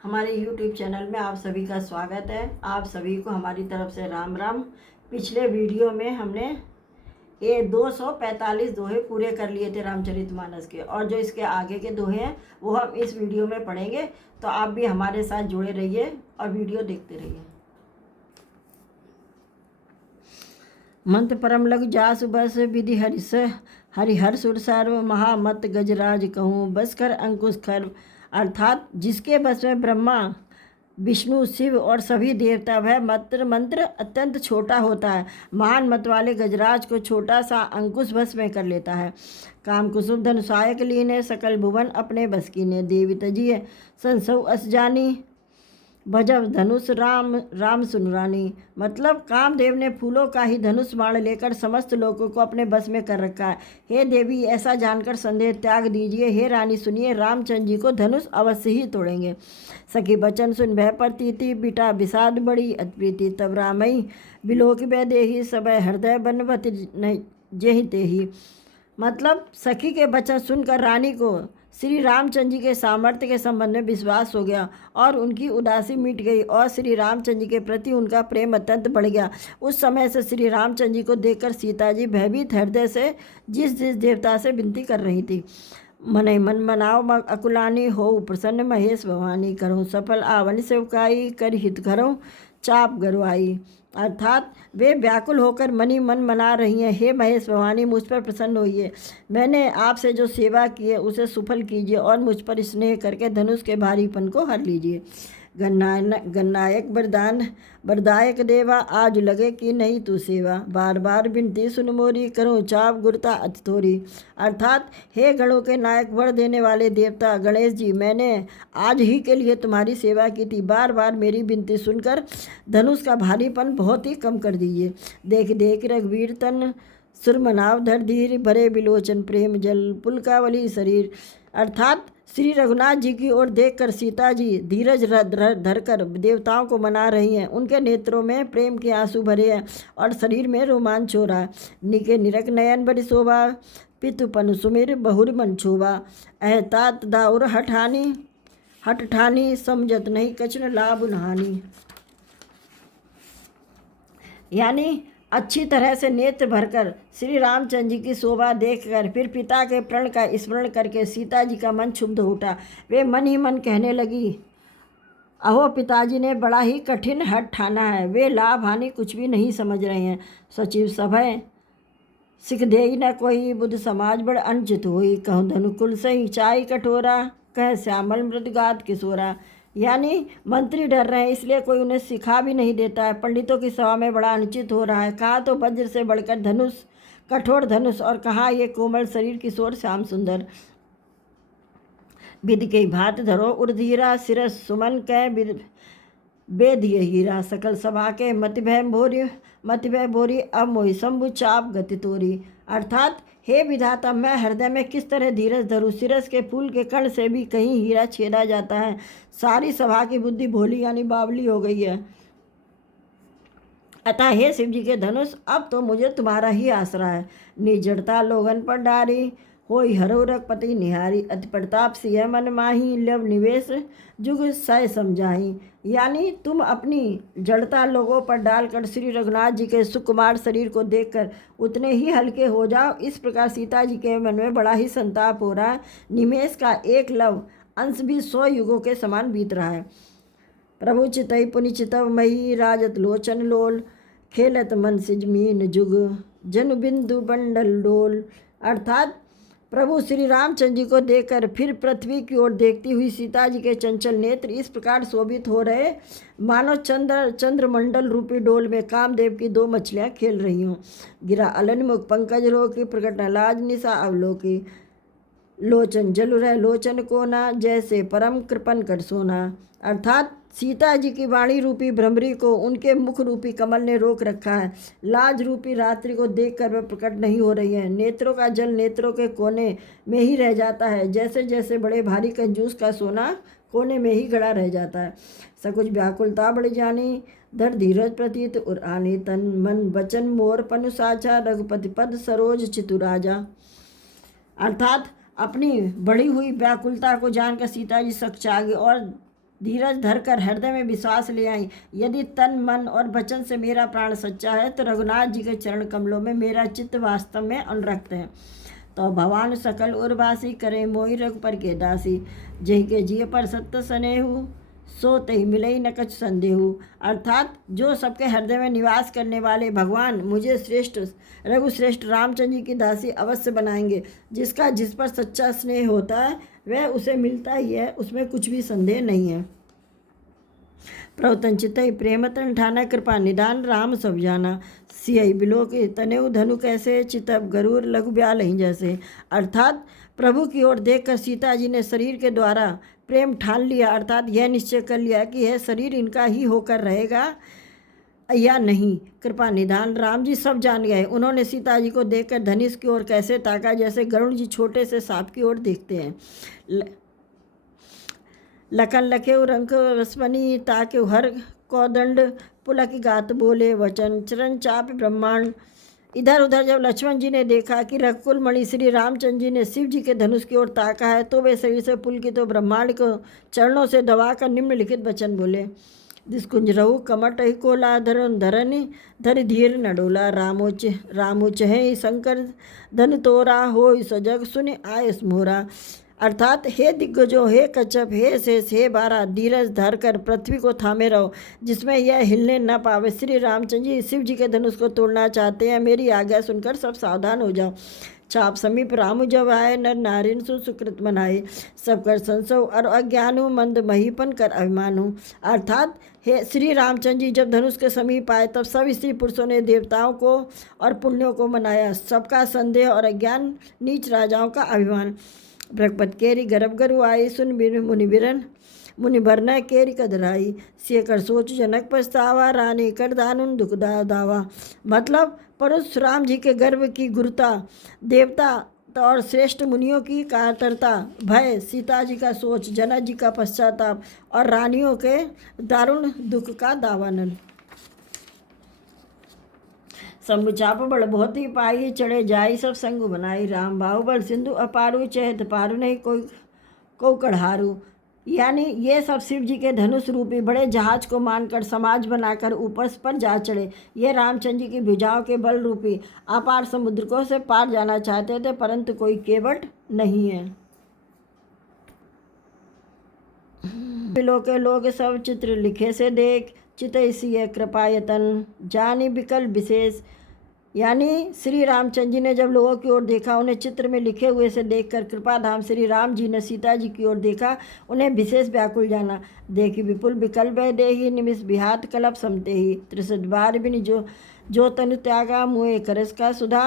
हमारे YouTube channel में आप सभी का स्वागत है। आप सभी को हमारी तरफ से राम राम। पिछले वीडियो में हमने ये 245 दोहे पूरे कर लिए थे रामचरितमानस के, और जो इसके आगे के दोहे हैं वो हम इस वीडियो में पढ़ेंगे। तो आप भी हमारे साथ जुड़े रहिए और वीडियो देखते रहिए। मंत्र परम लग जासु बस विधि हरिहर सुर सर्व महामत गजराज कहूँ बस कर अंकुश खर। अर्थात जिसके बस में ब्रह्मा विष्णु शिव और सभी देवता, वह मंत्र अत्यंत छोटा होता है। महान मत वाले गजराज को छोटा सा अंकुश बस में कर लेता है। काम कुसुम धनुषायक लीने सकल भुवन अपने बस की ने देवी तजिए संसव अस जानी भजब धनुष राम राम सुनरानी। मतलब कामदेव ने फूलों का ही धनुष बाण लेकर समस्त लोगों को अपने बस में कर रखा है। हे देवी, ऐसा जानकर संदेह त्याग दीजिए। हे रानी, सुनिए, रामचंद्र जी को धनुष अवश्य ही तोड़ेंगे। सखी बचन सुन भय प्रतीति बिटा विषाद बड़ी अतप्रीति तब रामई बिलोक वै देही सब हृदय बनवत जेहि तेहि। मतलब सखी के वचन सुनकर रानी को श्री रामचंद्र जी के सामर्थ्य के संबंध में विश्वास हो गया और उनकी उदासी मिट गई और श्री रामचंद्र जी के प्रति उनका प्रेम अत्यंत बढ़ गया। उस समय से श्री रामचंद्र जी को देखकर सीता जी भयभीत हृदय से जिस देवता से विनती कर रही थी, मन मन मनाओ अकुलानी हो प्रसन्न महेश भवानी, करूँ सफल आवन सेवकाई कर हित करूँ चाप गरुआई। अर्थात वे व्याकुल होकर मनी मन मना रही हैं, हे महेश भवानी, मुझ पर प्रसन्न होइए। मैंने आपसे जो सेवा की है उसे सफल कीजिए और मुझ पर स्नेह करके धनुष के भारीपन को हर लीजिए। गणनायक वरदायक देवा, आज लगे कि नहीं तू सेवा, बार बार विनती सुन मोरी, करूँ चाप गुरता अति थोरी। अर्थात हे गणों के नायक, वर देने वाले देवता गणेश जी, मैंने आज ही के लिए तुम्हारी सेवा की थी। बार बार मेरी विनती सुनकर धनुष का भारीपन बहुत ही कम कर दीजिए। देख देख रघुवीर तन सुरमनाव धर धीर, भरे बिलोचन प्रेम जल पुलकावली शरीर। अर्थात श्री रघुनाथ जी की ओर देखकर सीता जी धीरज धरकर देवताओं को मना रही हैं। उनके नेत्रों में प्रेम के आंसू भरे हैं और शरीर में रोमांच हो रहा है। निके निरक नयन बड़ी शोभा, पितुपन सुमिर बहुर मन क्षोभा, अहतात दाउर हट ठानी, समझत नहीं कचन लाभ नहानी। यानी अच्छी तरह से नेत्र भरकर श्री रामचंद्र जी की शोभा देखकर फिर पिता के प्रण का स्मरण करके सीता जी का मन क्षुब्ध उठा। वे मन ही मन कहने लगी, अहो पिताजी ने बड़ा ही कठिन हठ ठाना है, वे लाभ हानि कुछ भी नहीं समझ रहे हैं। सचिव सभय सिख देई न कोई, बुद्ध समाज बड़ अनुचित हुई, कहूँ धनुकुल सही चाई कठोरा, कह श्यामल मृदगात किशोरा। यानी मंत्री डर रहे हैं, इसलिए कोई उन्हें सिखा भी नहीं देता है। पंडितों की सभा में बड़ा अनुचित हो रहा है। कहाँ तो वज्र से बढ़कर धनुष, कठोर धनुष, और कहाँ ये कोमल शरीर किशोर श्याम सुंदर। विधि के भात धरो उर्धीरा, सिरस सुमन कै बेधिय हीरा, सकल सभा के मतिभय भोरी, अब मोहि शंभु चाप गति तोरी। अर्थात हे विधाता, मैं हृदय में किस तरह धीरज धरूं, सिरस के फूल के कण से भी कहीं हीरा छेदा जाता है। सारी सभा की बुद्धि भोली यानी बावली हो गई है। अतः हे शिव जी के धनुष, अब तो मुझे तुम्हारा ही आसरा है। निर्जड़ता लोगन पर डारी, होई हरो रघुपति निहारी, अति प्रताप सिंह मन माही, लव निवेश जुग सय समझाही। यानी तुम अपनी जड़ता लोगों पर डालकर श्री रघुनाथ जी के सुकुमार शरीर को देखकर उतने ही हल्के हो जाओ। इस प्रकार सीता जी के मन में बड़ा ही संताप हो रहा है। निमेष का एक लव अंश भी 100 युगों के समान बीत रहा है। प्रभु चितई पुनि चितव मही, राजत लोचन लोल, खेलत मन सिजमीन जुग, जन बिंदु बंडल डोल। अर्थात प्रभु श्री रामचंद्र जी को देखकर फिर पृथ्वी की ओर देखती हुई सीता जी के चंचल नेत्र इस प्रकार शोभित हो रहे, मानो चंद्रमंडल रूपी डोल में कामदेव की 2 मछलियाँ खेल रही हों। गिरा अलन मुख पंकज रोकी, प्रकट लाज निशा अवलोकी, लोचन जलु रह लोचन कोना, जैसे परम कृपन कर सोना। अर्थात सीता जी की वाणी रूपी भ्रमरी को उनके मुख रूपी कमल ने रोक रखा है। लाज रूपी रात्रि को देखकर वह प्रकट नहीं हो रही है। नेत्रों का जल नेत्रों के कोने में ही रह जाता है, जैसे जैसे बड़े भारी कंजूस का सोना कोने में ही गड़ा रह जाता है। सकुच व्याकुलता बढ़ जानी, धर धीरज प्रतीत उर आने, तन मन वचन मोर पनु साचा, रघुपति पद सरोज चितु राजा। अर्थात अपनी बढ़ी हुई व्याकुलता को जानकर सीता जी सकचा गई और धीरज धरकर हृदय में विश्वास ले आई। यदि तन मन और वचन से मेरा प्राण सच्चा है तो रघुनाथ जी के चरण कमलों में मेरा चित्त वास्तव में अनुरक्त है। तो भगवान सकल उर्वासी करे मोहि रघुपर के दासी, जय के जिय पर सत्य स्नेहु सो तही मिलई न कछ संदेहु। अर्थात जो सबके हृदय में निवास करने वाले भगवान मुझे श्रेष्ठ रघुश्रेष्ठ रामचंद्र जी की दासी अवश्य बनाएंगे। जिसका जिस पर सच्चा स्नेह होता है वह उसे मिलता ही है, उसमें कुछ भी संदेह नहीं है। प्रवतन चितई प्रेम तन ठाना कृपा निदान राम सब जाना, सियई बिलो के तनेऊ धनु कैसे चितब गरुर लघु ब्याल ही जैसे। अर्थात प्रभु की ओर देखकर सीता जी ने शरीर के द्वारा प्रेम ठान लिया, अर्थात यह निश्चय कर लिया कि यह शरीर इनका ही होकर रहेगा या नहीं। कृपा निधान राम जी सब जान गए। उन्होंने सीता जी को देखकर धनुष की ओर कैसे ताका जैसे गरुड़ जी छोटे से सांप की ओर देखते हैं। लखन लखे रंक वस्मनी ताके हर कौदंड पुलक गात बोले वचन चरण चाप ब्रह्मांड। इधर उधर जब लक्ष्मण जी ने देखा कि रघुकुल मणि श्री रामचंद्र जी ने शिव जी के धनुष की ओर ताका है तो वे शरीर से पुलकित तो ब्रह्मांड को चरणों से दबाकर निम्नलिखित वचन बोले। दिसकुंज रहु कमट ही कोला धरन धरनी धर धीर न डोला, रामोच है शंकर धन तोरा हो सजग सुनि आयस मोरा। अर्थात हे दिग्गजों, हे कच्छप, हे शेष, हे बारा, धीरज धर कर पृथ्वी को थामे रहो जिसमें यह हिलने न पावे। श्री रामचंद्र जी शिव जी के धनुष को तोड़ना चाहते हैं, मेरी आज्ञा सुनकर सब सावधान हो जाओ। चाप समीप राम जब आए नर नारिन सुकृत मनाए, सब कर संसव और अज्ञानु मंद महीपन कर अभिमानु। अर्थात हे श्री रामचंद्र जी जब धनुष के समीप आए तब सब स्त्री पुरुषों ने देवताओं को और पुण्यों को मनाया, सबका संदेह और अज्ञान नीच राजाओं का अभिमान। बृहस्पति केरी गर्भ गरु आई सुन मुनिबिरन मुनिभर न केरी कदराई, से कर सोच जनक पछतावा रानी कर दानुन दुख दावा। मतलब परशुराम जी के गर्भ की गुरुता, देवता और श्रेष्ठ मुनियों की कातरता, भय, सीता जी का सोच, जनक जी का पश्चाताप और रानियों के दारुण दुख का दावानन। शंभु चाप बड़ बहुत ही पाई चढ़े जाई सब संग बनाई, राम बाहुबल सिंधु अपारू चहत पारू नहीं को कढ़ारू। यानी ये सब शिव जी के धनुष रूपी बड़े जहाज को मानकर समाज बनाकर ऊपर पर जा चढ़े। ये रामचंद्र जी की भुजाओं के बल रूपी अपार समुद्र को से पार जाना चाहते थे, परंतु कोई केवट नहीं है। के लोग सब चित्र लिखे से देख, चितैसी कृपायतन जानी विकल विशेष। यानी श्री रामचंद्र जी ने जब लोगों की ओर देखा, उन्हें चित्र में लिखे हुए से देखकर कृपाधाम श्री राम जी ने सीता जी की ओर देखा, उन्हें विशेष व्याकुल जाना। देखी विपुल विकल वह देही निमिष बिहात कलप समते ही, त्रिशत बार बिन जो तनु त्यागा मुए करस का सुधा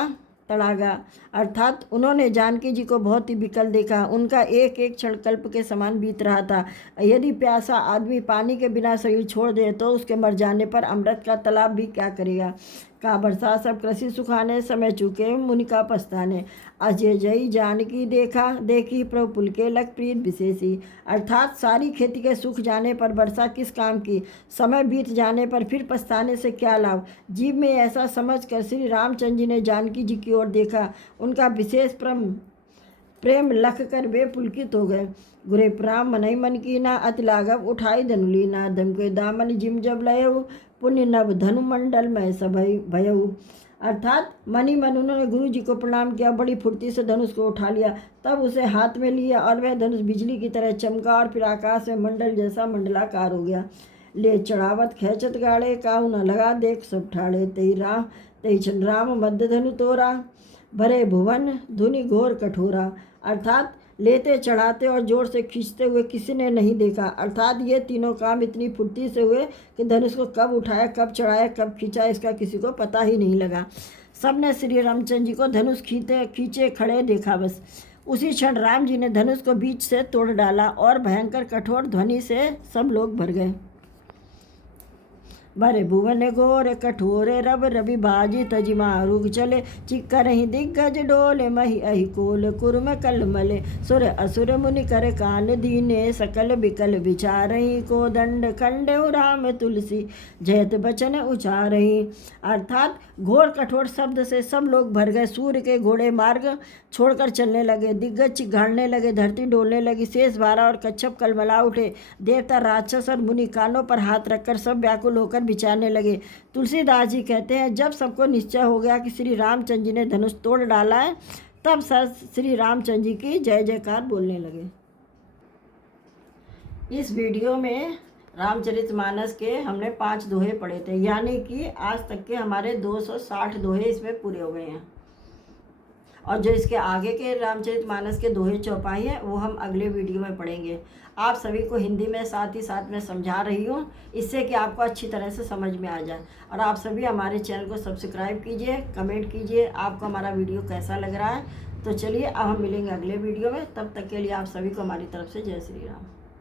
तड़ागा। अर्थात उन्होंने जानकी जी को बहुत ही विकल देखा, उनका एक एक क्षण कल्प के समान बीत रहा था। यदि प्यासा आदमी पानी के बिना शरीर छोड़ दे तो उसके मर जाने पर अमृत का तालाब भी क्या करेगा। का बरसा सब कृषि सुखाने, समय चूके मुनि का पछताने। अजय जय जानकी देखी प्रभु पुल के लक प्रीत विशेषी। अर्थात सारी खेती के सूख जाने पर वर्षा किस काम की, समय बीत जाने पर फिर पछताने से क्या लाभ। जीव में ऐसा समझ कर श्री रामचंद्र जी ने जानकी जी की ओर देखा, उनका विशेष प्रेम लख कर वे पुलकित हो गए। गुरे प्राम मनई मन की ना अति लाघव उठाई धनुली ना, दम के दामन जिम जब लयऊ पुण्य नव धनु मंडल में सब भयऊ। अर्थात मनी मन उन्होंने गुरु जी को प्रणाम किया, बड़ी फुर्ती से धनुष को उठा लिया, तब उसे हाथ में लिया और वह धनुष बिजली की तरह चमका और फिर आकाश में मंडल जैसा मंडलाकार हो गया। ले चढ़ावत खेचत गाड़े काहू न लगा देख सब ठाड़े, तई छन राम मध्य धनु तोरा भरे भुवन धुनि घोर कठोरा। अर्थात लेते चढ़ाते और जोर से खींचते हुए किसी ने नहीं देखा। अर्थात ये तीनों काम इतनी फुर्ती से हुए कि धनुष को कब उठाया, कब चढ़ाया, कब खींचा, इसका किसी को पता ही नहीं लगा। सब ने श्री रामचंद्र जी को धनुष खींचे खड़े देखा। बस उसी क्षण राम जी ने धनुष को बीच से तोड़ डाला और भयंकर कठोर ध्वनि से सब लोग भर गए। भरे भुवन घोर कठोर रब रवि बाजी तजि मारुग चले चिक्कर ही दिग्गज डोले मही अहि कोल कुर्म कलमले सुर असुर मुनि कर कान दीने सकल बिकल विचारही को दंड खंडेउ राम तुलसी जयत बचन उचारही। अर्थात घोर कठोर शब्द से सब लोग भर गए। सूर्य के घोड़े मार्ग छोड़कर चलने लगे, दिग्गज चिघाड़ने लगे, धरती डोलने लगी, शेष भारा और कच्छप कलमला उठे, देवता राक्षस और मुनि कानों पर हाथ रखकर सब व्याकुल होकर विचारने लगे। तुलसीदास जी कहते हैं, जब सबको निश्चय हो गया कि श्री रामचंद्र जी ने धनुष तोड़ डाला है, तब श्री रामचंद्र जी की जय जयकार बोलने लगे। इस वीडियो में रामचरितमानस के हमने 5 दोहे पढ़े थे, यानी कि आज तक के हमारे 260 दोहे इसमें पूरे हो गए हैं। और जो इसके आगे के रामचरितमानस के दोहे चौपाई हैं वो हम अगले वीडियो में पढ़ेंगे। आप सभी को हिंदी में साथ ही साथ में समझा रही हूँ, इससे कि आपको अच्छी तरह से समझ में आ जाए। और आप सभी हमारे चैनल को सब्सक्राइब कीजिए, कमेंट कीजिए आपको हमारा वीडियो कैसा लग रहा है। तो चलिए अब हम मिलेंगे अगले वीडियो में, तब तक के लिए आप सभी को हमारी तरफ से जय श्री राम।